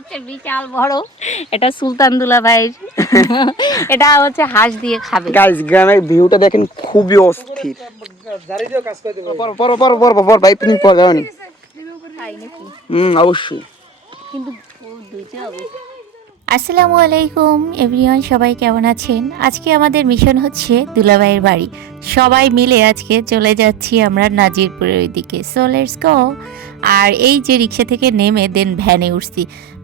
হচ্ছে বিশাল বড়, এটা সুলতান দুলাভাইয়ের। এটা হচ্ছে হাঁস দিয়ে খাবে। গাইস গ্রামের ভিউটা দেখেন, খুবই অস্থির। ভাই তুমি পড়াওনি? অবশ্যই। কিন্তু দুইটা হবে। আসসালামু আলাইকুম এভরিওয়ান, সবাই কেমন আছেন? আজকে আমাদের মিশন হচ্ছে দুলাভাইয়ের বাড়ি। সবাই মিলে আজকে চলে যাচ্ছি আমরা নাজিরপুরের ওইদিকে। So let's go. আর এই যে রিক্সা থেকে নেমে দেন ভ্যানে উঠছি।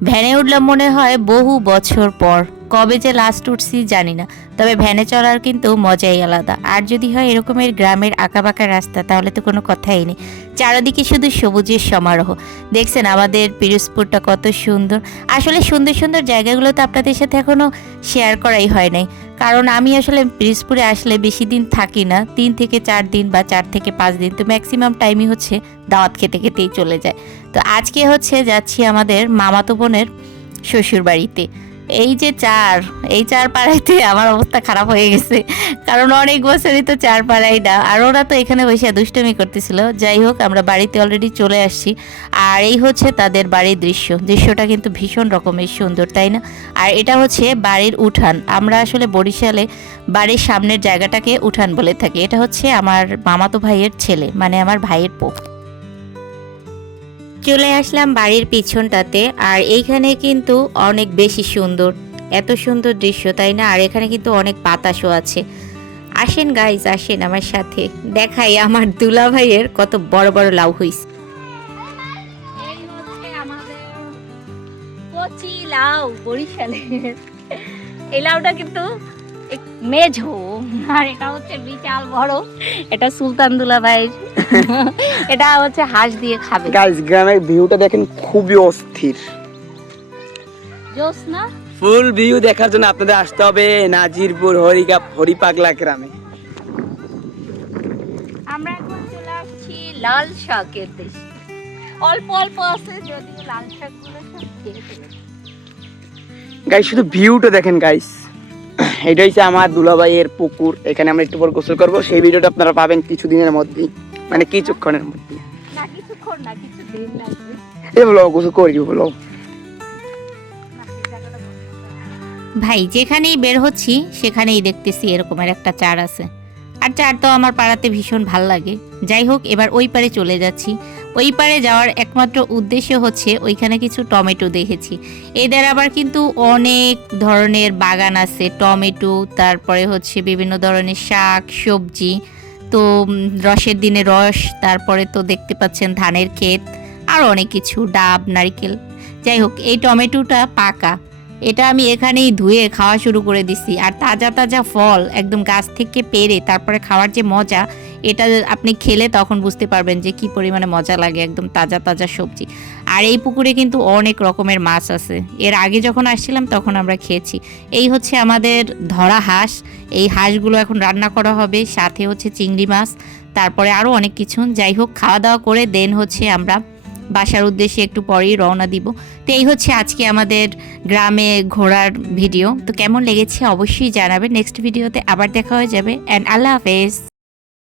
ভ্যানে উঠলাম মনে হয় বহু বছর পর, কবে যে লাস্ট উঠছি জানি না। তবে ভ্যানে চলার কিন্তু মজাই আলাদা। আর যদি হয় এরকমের গ্রামের আঁকাবাঁকা রাস্তা, তাহলে তো কোনো কথাই নেই। চারিদিকে শুধু সবুজের সমারোহ। দেখছেন আমাদের পিরোজপুরটা কত সুন্দর। আসলে সুন্দর সুন্দর জায়গাগুলো তো আপনাদের সাথে এখনও শেয়ার করাই হয় নাই, কারণ আমি আসলে পিরোজপুরে আসলে বেশি দিন থাকি না, 3 থেকে 4 দিন বা 4 থেকে 5 দিন, তো ম্যাক্সিমাম টাইমই হচ্ছে দাওয়াত খেতে খেতেই চলে যায়। তো আজকে হচ্ছে যাচ্ছি আমাদের মামাতো বোনের শ্বশুর বাড়িতে। এই চার পাড়াইতে আমার অবস্থা খারাপ হয়ে গেছে, কারণ অনেক বছরই তো চার পাড়াই না, আর ওরা তো এখানে বসে দুষ্টুমি করতেছিল। যাই হোক, আমরা বাড়িতে অলরেডি চলে আসছি। আর এই হচ্ছে তাদের বাড়ির দৃশ্যটা কিন্তু ভীষণ রকমের সুন্দর, তাই না? আর এটা হচ্ছে বাড়ির উঠান। আমরা আসলে বরিশালে বাড়ির সামনের জায়গাটাকে উঠান বলে থাকি। এটা হচ্ছে আমার মামাতো ভাইয়ের ছেলে, মানে আমার ভাইয়ের পো। চলে আসলাম বাড়ির পিছনটাতে, আর এইখানে কিন্তু অনেক বেশি সুন্দর, এত সুন্দর দৃশ্য, তাই না? আর এখানে কিন্তু অনেক বাতাসও আছে। আসেন গাইজ, আসেন আমার সাথে, দেখাই আমার দুলা ভাইয়ের কত বড় বড় লাউ হইছে। এই হচ্ছে আমাদের কচি লাউ বরিশালের। এই লাউটা কিন্তু মেঝো, আর এটা হচ্ছে বিশাল বড়, এটা সুলতান দুলাভাইয়ের। এটা হচ্ছে হাঁস দিয়ে খাবে। গাইস গ্রামের ভিউটা দেখেন, খুবই অস্থির। জোস না? ফুল ভিউ দেখার জন্য আপনাদের আসতে হবে নাজিরপুর হরিপাগলা গ্রামে। আমরা এখন চলে আসছি লাল শাকের দেশে। অল্প অল্প আছে, যদিও লাল শাকগুলো সব খেয়ে ফেলেছে। গাইস শুধু ভিউটা দেখেন গাইস। এটা হচ্ছে আমার দুলাভাইয়ের পুকুর, এখানে আমরা একটু পর গোসল করবো। সেই ভিডিওটা আপনারা পাবেন কিছুদিনের মধ্যেই, মানে কিছুক্ষণের মধ্যে। না কিছুক্ষণ না, কিছু দিন লাগবে। এই বলো গোসল করি বলো ভাই, যেখানেই বের হচ্ছি সেখানেই দেখতেছি এরকমের একটা চার আছে। আর চার তো আমার পাড়াতে ভীষণ ভাল লাগে। যাই হোক, এবার ওই পারে চলে যাচ্ছি। ওই পারে যাওয়ার একমাত্র উদ্দেশ্য হচ্ছে ওইখানে কিছু টমেটো দেখেছি। এদের আবার কিন্তু অনেক ধরনের বাগান আছে, টমেটো, তারপরে হচ্ছে বিভিন্ন ধরনের শাক সবজি, তো রসের দিনে রস, তারপরে তো দেখতে পাচ্ছেন ধানের ক্ষেত, আর অনেক কিছু, ডাব, নারকেল। যাই হোক, এই টমেটোটা পাকা, এটা আমি এখানেই ধুয়ে খাওয়া শুরু করে দিছি। আর তাজা তাজা ফল একদম গাছ থেকে পেড়ে তারপরে খাওয়ার যে মজা, এটা আপনি খেলে তখন বুঝতে পারবেন যে কি পরিমাণে মজা লাগে, একদম তাজা তাজা সবজি। আর এই পুকুরে কিন্তু অনেক রকমের মাছ আছে, এর আগে যখন আসছিলাম তখন আমরা খেয়েছি। এই হচ্ছে আমাদের ধরা হাঁস, এই হাঁসগুলো এখন রান্না করা হবে, সাথে হচ্ছে চিংড়ি মাছ, তারপরে আরও অনেক কিছু। যাই হোক, খাওয়া দাওয়া করে দেন হচ্ছে আমরা বাসার উদ্দেশ্যে একটু পরেই রওনা দিব। তো এই হচ্ছে আজকে আমাদের গ্রামে ঘোরার ভিডিও। তো কেমন লেগেছে অবশ্যই জানাবেন। নেক্সট ভিডিওতে আবার দেখা হয়ে যাবে। অ্যান্ড আল্লাহ হাফেজ।